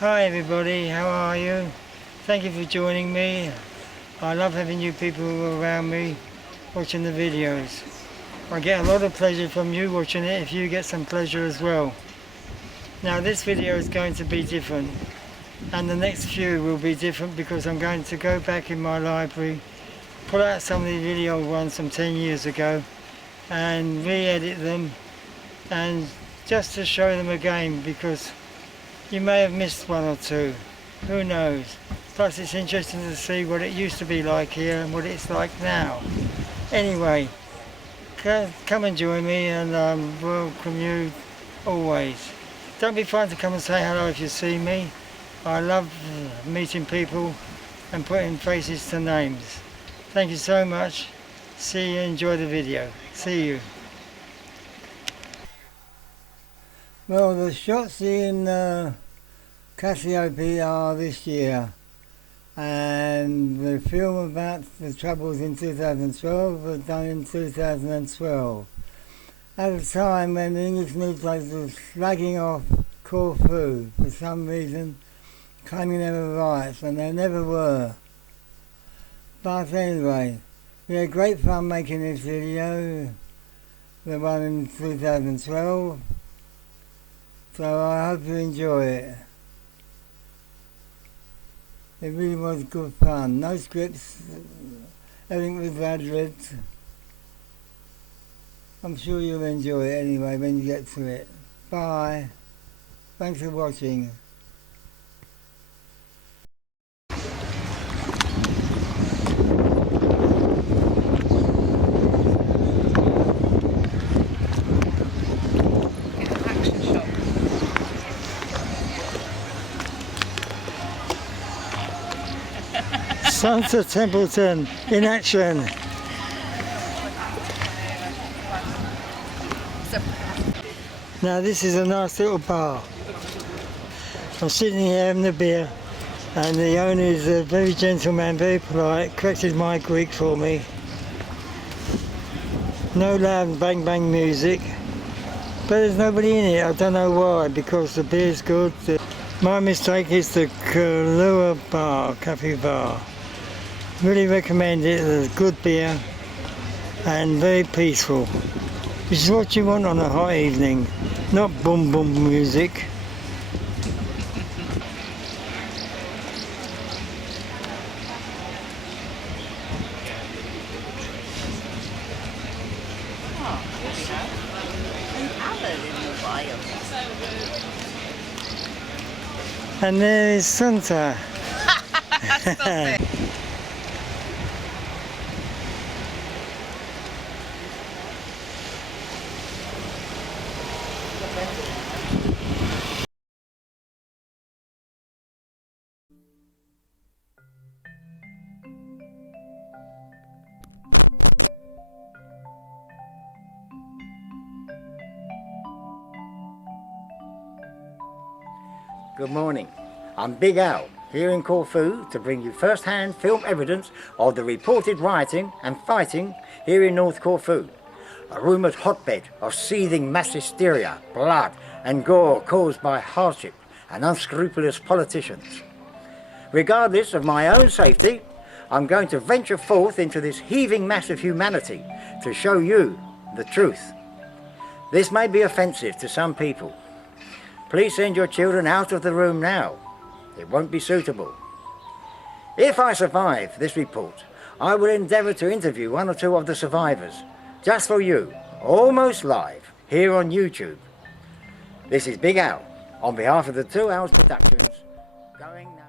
Hi everybody, how are you? Thank you for joining me. I love having you people around me watching the videos. I get a lot of pleasure from you watching it if you get some pleasure as well. Now this video is going to be different and the next few will be different because I'm going to go back in my library, pull out some of the video ones from 10 years ago and re-edit them and just to show them again because you may have missed one or two, who knows. Plus it's interesting to see what it used to be like here and what it's like now. Anyway, come and join me and welcome you always. Don't be frightened to come and say hello if you see me. I love meeting people and putting faces to names. Thank you so much. See you, enjoy the video. See you. Well, the shots in Kassiopi are this year, and the film about the troubles in 2012 was done in 2012. At the time, then the English newspapers were flagging off Corfu for some reason, coming out of riots, and they never were. But anyway, we had a great time making this video, the one in 2012. So I hope you enjoy it. It really was a good time. No script, everything was rubbish. I'm sure you'll enjoy it anyway when you get to it. Bye. Thanks for watching. Sunta Templeton in action. Now this is a nice little bar. I'm sitting here having a beer and the owner is a very gentle man, very polite, corrected my Greek for me. No loud bang bang music, but there's nobody in it. I don't know why, because the beer's good. My mistake is the Corfu bar, cafe bar. Really recommend it. There's good beer and very peaceful, which is what you want on a hot evening, not boom boom music. And there is Sunta. Good morning. I'm Big Al, here in Corfu to bring you first-hand film evidence of the reported rioting and fighting here in North Corfu. A rumoured hotbed of seething mass hysteria, blood and gore caused by hardship and unscrupulous politicians. Regardless of my own safety, I'm going to venture forth into this heaving mass of humanity to show you the truth. This may be offensive to some people. Please send your children out of the room now. It won't be suitable. If I survive this report, I will endeavour to interview one or two of the survivors, just for you, almost live, here on YouTube. This is Big Al, on behalf of the 2 Hours Productions, going now.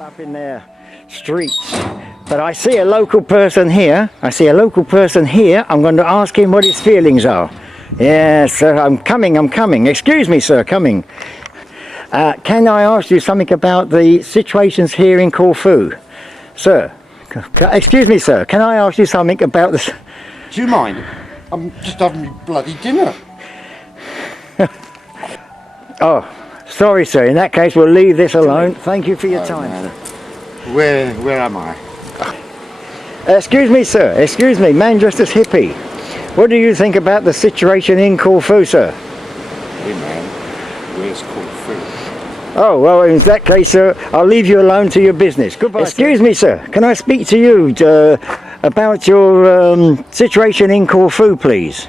up in their streets. But I see a local person here. I'm going to ask him what his feelings are. Yes, sir, I'm coming. Excuse me, sir, coming. Can I ask you something about the situations here in Corfu? Sir, excuse me, sir, can I ask you something about this? Do you mind? I'm just having bloody dinner. Oh, sorry, sir. In that case, we'll leave this alone. Thank you for your time, sir. Where am I? Excuse me, sir. Excuse me, man dressed as hippie. What do you think about the situation in Corfu, sir? Hey, man. Where's Corfu? Oh, well, in that case, sir, I'll leave you alone to your business. Goodbye. Excuse me, sir. Can I speak to you about your situation in Corfu, please?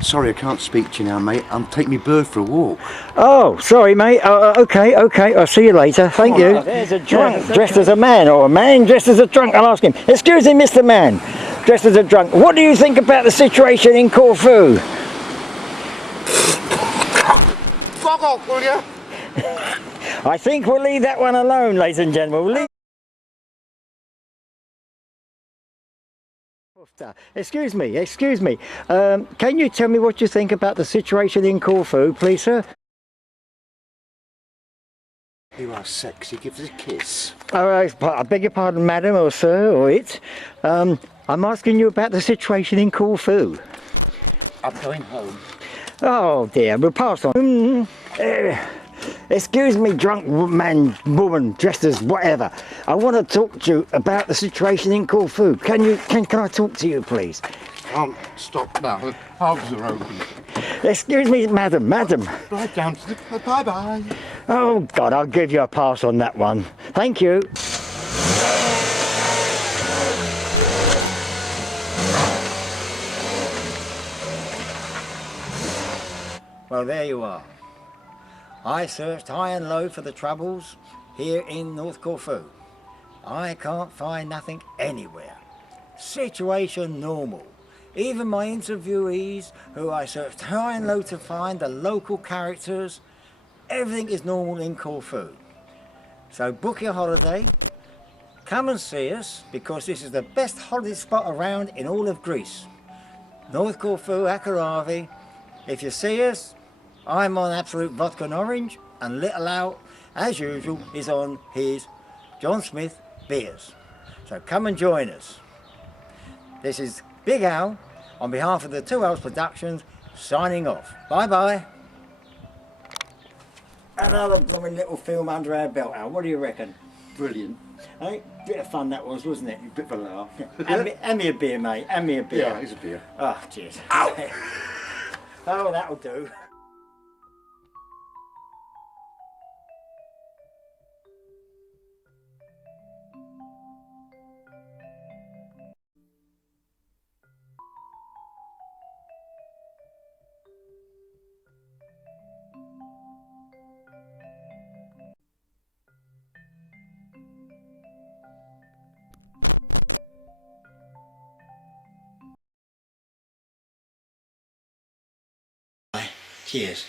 Sorry, I can't speak to you now, mate. I'm taking my bird for a walk. Oh, sorry, mate. Okay. I'll see you later. Thank you. There's a drunk dressed as a man, or a man dressed as a drunk. I'll ask him. Excuse me, Mr. Man, dressed as a drunk. What do you think about the situation in Corfu? Fuck off, will you? I think we'll leave that one alone, ladies and gentlemen. We'll leave. Excuse me. Can you tell me what you think about the situation in Corfu, please, sir? You are sexy. Give us a kiss. I beg your pardon, madam, or sir, or it. I'm asking you about the situation in Corfu. I'm going home. Oh dear, we'll pass on. Excuse me, drunk man, woman, dressed as whatever. I want to talk to you about the situation in Corfu. Can I talk to you, please? Can't stop now. The pubs are open. Excuse me, madam. Right down to the... Bye-bye. Oh, God, I'll give you a pass on that one. Thank you. Well, there you are. I searched high and low for the troubles here in North Corfu. I can't find nothing anywhere. Situation normal. Even my interviewees, who I searched high and low to find, the local characters, everything is normal in Corfu. So book your holiday, come and see us, because this is the best holiday spot around in all of Greece. North Corfu, Acharavi. If you see us, I'm on Absolute Vodka and Orange, and Little Al, as usual, is on his John Smith beers. So come and join us. This is Big Al, on behalf of the 2 L's Productions, signing off. Bye-bye. Another blooming little film under our belt, Al. What do you reckon? Brilliant. Hey, bit of fun that was, wasn't it? A bit of a laugh. Hand me a beer, mate. Hand me a beer. Yeah, it's a beer. Oh, cheers. Ow! Oh, that'll do. Cheers.